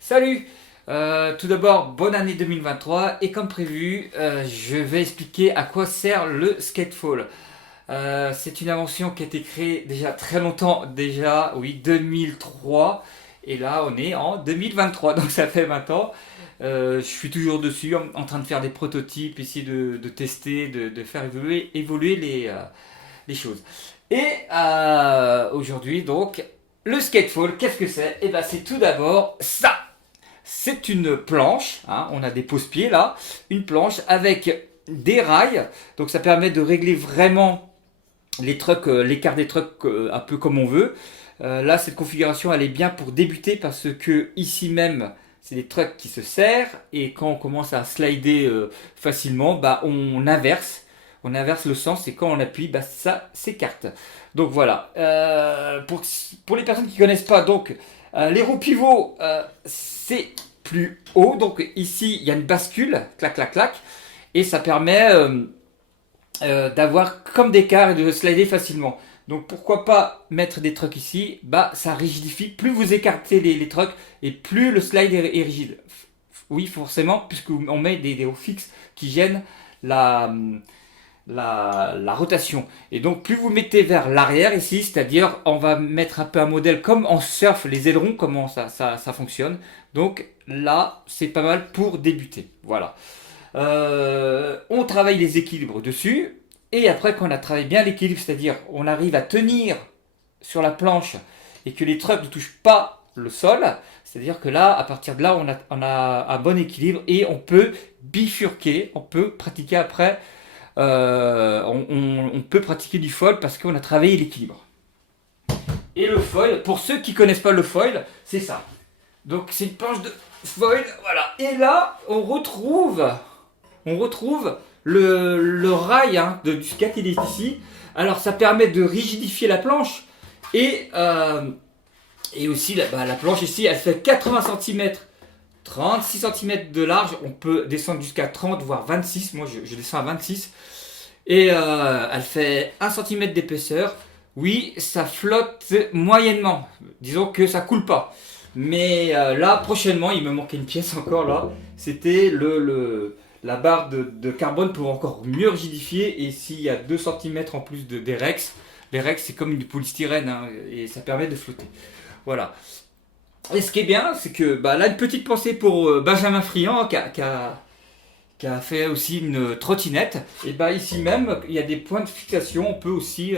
Salut. Tout d'abord, bonne année 2023 et comme prévu, je vais expliquer à quoi sert le skatefall. C'est une invention qui a été créée déjà très longtemps, déjà, oui, 2003, et là on est en 2023, donc ça fait 20 ans. Je suis toujours dessus en train de faire des prototypes, essayer de tester, de faire évoluer les choses. Et aujourd'hui donc, le skatefall, qu'est-ce que c'est? Eh ben c'est tout d'abord ça. C'est une planche, hein, on a des pose-pieds là, une planche avec des rails, donc ça permet de régler vraiment les trucks, l'écart des trucks un peu comme on veut. Là, cette configuration, elle est bien pour débuter parce que ici même, c'est des trucks qui se serrent et quand on commence à slider facilement, bah, on inverse le sens et quand on appuie, bah, ça s'écarte. Donc voilà. Pour les personnes qui ne connaissent pas, donc les roues pivots, c'est plus haut. Donc ici, il y a une bascule, clac, clac, clac, et ça permet d'avoir comme des cars et de slider facilement. Donc pourquoi pas mettre des trucks ici? Bah ça rigidifie. Plus vous écartez les trucks et plus le slide est rigide. Oui, forcément, puisqu'on met des roues fixes qui gênent la, la rotation. Et donc plus vous mettez vers l'arrière ici, c'est-à-dire on va mettre un peu un modèle comme en surf, les ailerons, comment ça fonctionne. Donc là, c'est pas mal pour débuter. Voilà. On travaille les équilibres dessus. Et après qu'on a travaillé bien l'équilibre, c'est-à-dire on arrive à tenir sur la planche et que les trucks ne touchent pas le sol, c'est-à-dire que là, à partir de là, on a un bon équilibre et on peut bifurquer, on peut pratiquer après, on peut pratiquer du foil parce qu'on a travaillé l'équilibre. Et le foil, pour ceux qui connaissent pas le foil, c'est ça. Donc c'est une planche de foil, voilà. Et là, on retrouve le rail du skate, il est ici. Alors ça permet de rigidifier la planche et, aussi la planche ici, elle fait 80 cm, 36 cm de large. On peut descendre jusqu'à 30 voire 26. Moi je descends à 26 et elle fait 1 cm d'épaisseur. Oui, ça flotte moyennement. Disons que ça coule pas. Mais là, prochainement, il me manquait une pièce encore là. C'était la barre de carbone pour encore mieux rigidifier. Et s'il y a 2 cm en plus des Rex, les Rex c'est comme du polystyrène hein, et ça permet de flotter. Voilà. Et ce qui est bien, c'est que bah, là, une petite pensée pour Benjamin Friand qui a fait aussi une trottinette. Et bah ici même, il y a des points de fixation. On peut aussi,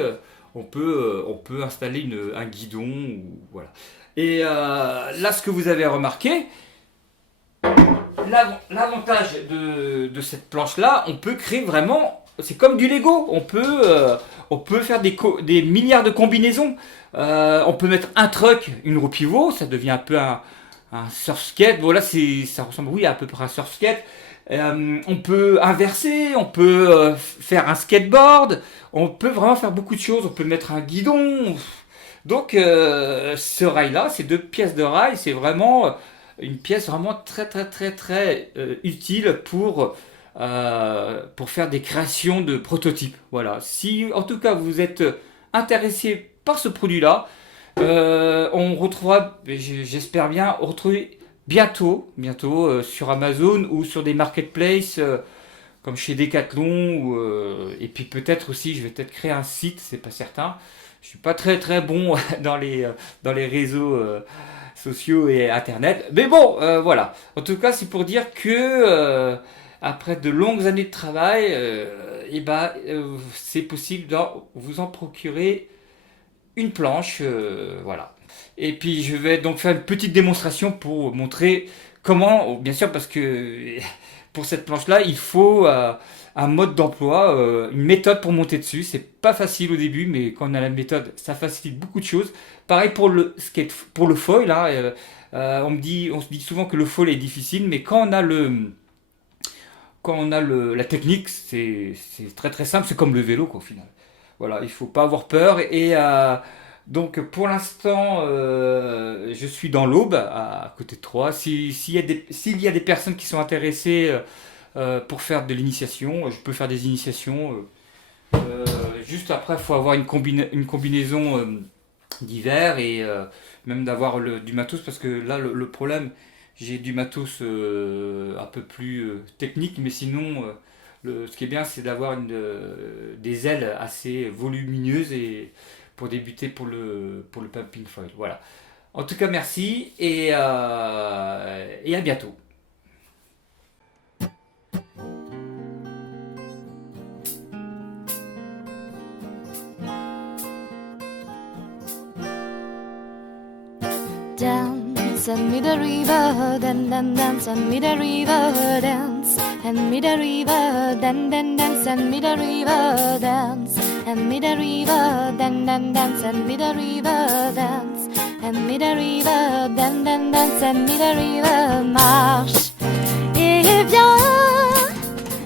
on peut installer un guidon ou voilà. Et là, ce que vous avez remarqué, l'avantage de cette planche-là, on peut créer vraiment, c'est comme du Lego. On peut faire des milliards de combinaisons. On peut mettre un truck, une roue pivot, ça devient un peu un surf skate. Bon là, ça ressemble, oui, à peu près à un surf skate. On peut inverser, on peut faire un skateboard, on peut vraiment faire beaucoup de choses. On peut mettre un guidon. Donc ce rail-là, ces deux pièces de rail, c'est vraiment une pièce vraiment très très très très utile pour faire des créations de prototypes. Voilà. Si en tout cas vous êtes intéressé par ce produit-là, on retrouvera, j'espère bien, retrouver bientôt sur Amazon ou sur des marketplaces comme chez Decathlon et puis peut-être aussi, je vais peut-être créer un site, c'est pas certain. Je suis pas très très bon dans les réseaux sociaux et internet, mais bon, voilà. En tout cas, c'est pour dire que après de longues années de travail, c'est possible de vous en procurer une planche, voilà. Et puis je vais donc faire une petite démonstration pour montrer comment, bien sûr, parce que pour cette planche-là, il faut un mode d'emploi, une méthode pour monter dessus. C'est pas facile au début, mais quand on a la méthode, ça facilite beaucoup de choses. Pareil pour le skate, pour le foil. Hein, on se dit souvent que le foil est difficile, mais quand on a la technique, c'est très très simple. C'est comme le vélo, quoi, au final. Voilà, il faut pas avoir peur et donc pour l'instant, je suis dans l'Aube, à côté de Troyes. S'il y a des personnes qui sont intéressées pour faire de l'initiation, je peux faire des initiations. Juste après, il faut avoir une combinaison d'hiver et même d'avoir du matos parce que là, le problème, j'ai du matos un peu plus technique, mais sinon, ce qui est bien, c'est d'avoir des ailes assez volumineuses et pour débuter pour le pumping foil. Voilà. En tout cas, merci et à bientôt. Dance and me the river, dance and me the river, dance and me the river, dance and me the river, dance and me the river, dance and me the river, dance and me the river, dance and me the river. Marche et viens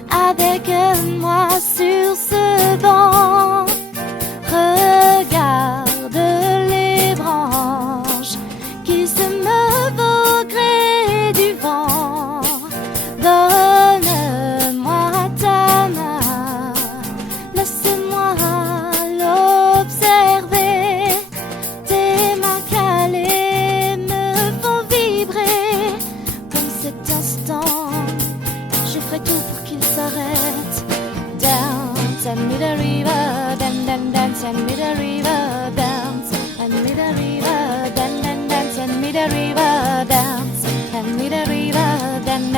avec moi sur ce banc. Regarde les branches qui se meuvent au gré du vent. Donne-moi ta main, laisse-moi l'observer. Tes mains calées me font vibrer. Comme cet instant, je ferai tout pour qu'il s'arrête. Dance and me the river, dance and me the river, dance and me the river, dance and me the river, dance and me the river,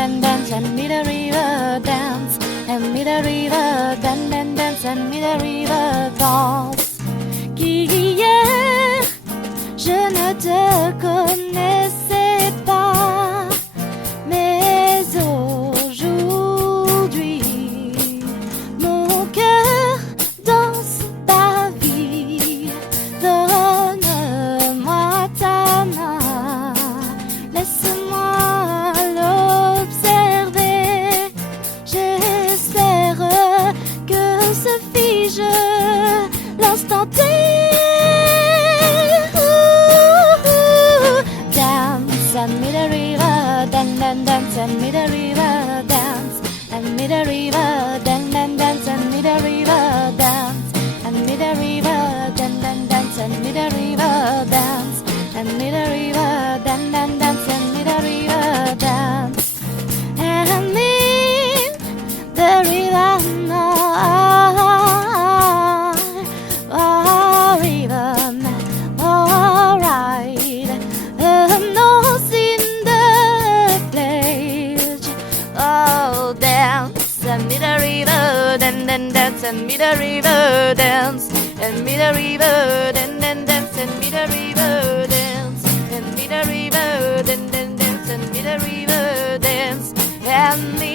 dance and me the river, dance and me the river, dance and me the river, dance. Qu'hier je ne te connaissais pas, mais aujourd'hui mon cœur danse ta vie. Donne-moi ta main, laisse-moi l'observer. J'espère que se fige l'instant T. Dance and me the river, dance and me the river, dance and me the river, dance and me the river, dance and me the river, dance and me the river, dance and me the river, dance and me the river, dance and me the river, no, river, alright, no sin the place. Oh, dance and me the river, dance and me the river, dance and me the river, dance and me the river, dance and me the river, dance and me the river, dance and me